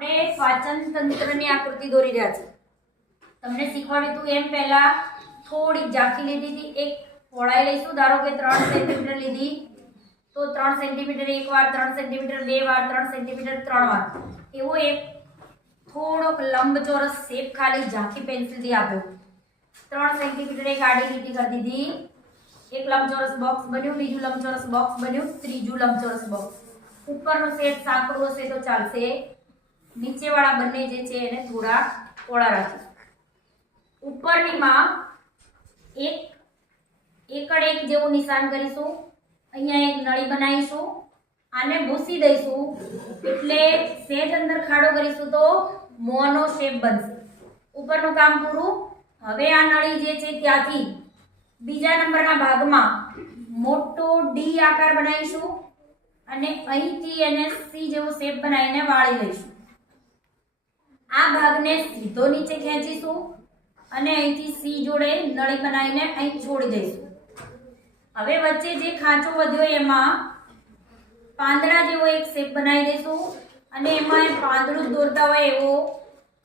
આપણે પાચન તંત્રની આકૃતિ દોરી રહ્યા છે. તમને શીખવાડ્યું હતું એમ પહેલા થોડીક ઝાંખી લીધી હતી. એક પહોળાઈ લઈશું, ધારો કે 3 સેન્ટીમીટર લીધી તો 3 સેન્ટીમીટર એક વાર, 3 સેન્ટીમીટર બે વાર, 3 સેન્ટીમીટર 3 વાર, એવો એક થોડોક લંબચોરસ શેપ ખાલી ઝાંખી પેન્સિલથી આપ્યો. 3 સેન્ટીમીટર એક આડી લીટી કરી દીધી, એક લંબચોરસ બોક્સ બન્યું, બીજું લંબચોરસ બોક્સ બન્યું, ત્રીજું લંબચોરસ બોક્સ. ઉપરનો સેટ સાંકડો હશે તો ચાલશે, નીચેવાળા બંને જે છે એને થોડા પહોળા રાખીશું. ઉપરનીમાં એક એકડ એક જેવું નિશાન કરીશું. અહીંયા એક નળી બનાવીશું, આને ભૂસી દઈશું એટલે સેજ અંદર ખાડો કરીશું તો મોનો શેપ બનશે. ઉપરનું કામ પૂરું. હવે આ નળી જે છે ત્યાંથી બીજા નંબરના ભાગમાં મોટો ડી આકાર બનાવીશું અને અહીંથી એને સી જેવો શેપ બનાવીને વાળી લઈશું. આ ભાગને સીધો નીચે ખેંચીશું અને અહીંથી સી જોડે નળી બનાવીને અહીં છોડી દઈશું. હવે વચ્ચે જે ખાંચો વધ્યો એમાં પાંદડા જેવો એક શેપ બનાવી દઈશું અને એમાં પાંદડું દોરતા હોય એવો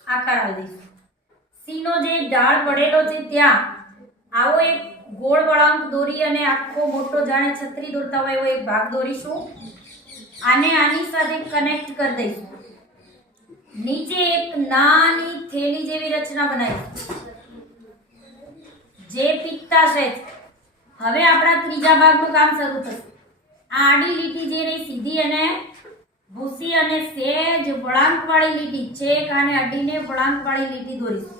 આકાર આપી દઈશું. સીનો જે ઢાળ પડેલો છે ત્યાં આવો એક ગોળ વળાંક દોરી અને આખો મોટો જાણે છત્રી દોરતા હોય એવો એક ભાગ દોરીશું. આને આની સાથે કનેક્ટ કરી દઈશું. નીચે એક નાની થેલી જેવી રચના બનાવીશું જે પિત્તાશય છે. હવે આપણા ત્રીજા ભાગનું કામ શરૂ થશે. આ આડી લીટી જે રહી સીધી અને ભૂસી અને સેજ વળાંકવાળી લીટી છેક આને અડીને વળાંકવાળી લીટી દોરીશું.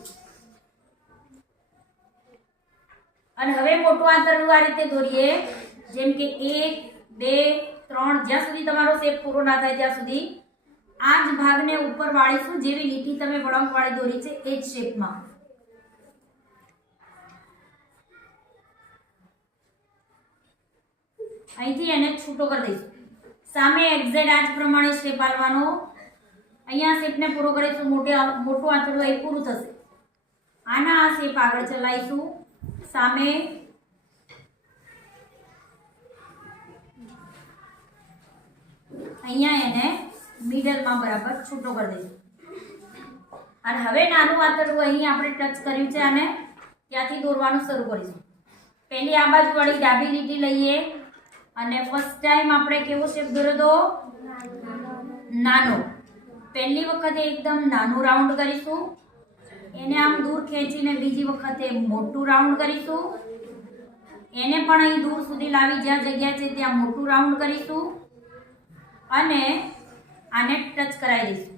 અને હવે મોટું આંતરડું આ રીતે દોરીએ, જેમ કે 1 2 3 જ્યાં સુધી તમારો શેપ પૂરો ના થાય ત્યાં સુધી આ જ ભાગને ઉપર વાળીશું. જેવી લીટી તમે વળાંકવાળી દોરી છે એ જ શેપમાં. અહીંથી એને છૂટો કરી દઈશું. સામે એક્ઝેક્ટ આ જ પ્રમાણે શેપ આલવાનો. અહીંયા શેપને પૂરો કરીશું. મોટું આંતરડું અહીં પૂરું થશે. આના આ શેપ આગળ ચલાવીશું. સામે અહીંયા એને મિડલમાં બરાબર છૂટો કરી દઈશું. અને હવે નાનું આંતરડું અહીં આપણે ટચ કર્યું છે અને ત્યાંથી દોરવાનું શરૂ કરીશું. પહેલી આ બાજુ વાળી ડાબી લીટી લઈએ અને ફર્સ્ટ ટાઈમ આપણે કેવો શેપ દોર્યો તો નાનો. પહેલી વખતે એકદમ નાનું રાઉન્ડ કરીશું, એને આમ દૂર ખેંચીને બીજી વખતે મોટું રાઉન્ડ કરીશું, એને પણ અહીં દૂર સુધી લાવી જ્યાં જગ્યા છે ત્યાં મોટું રાઉન્ડ કરીશું અને આને ટચ કરાવી દઈશું.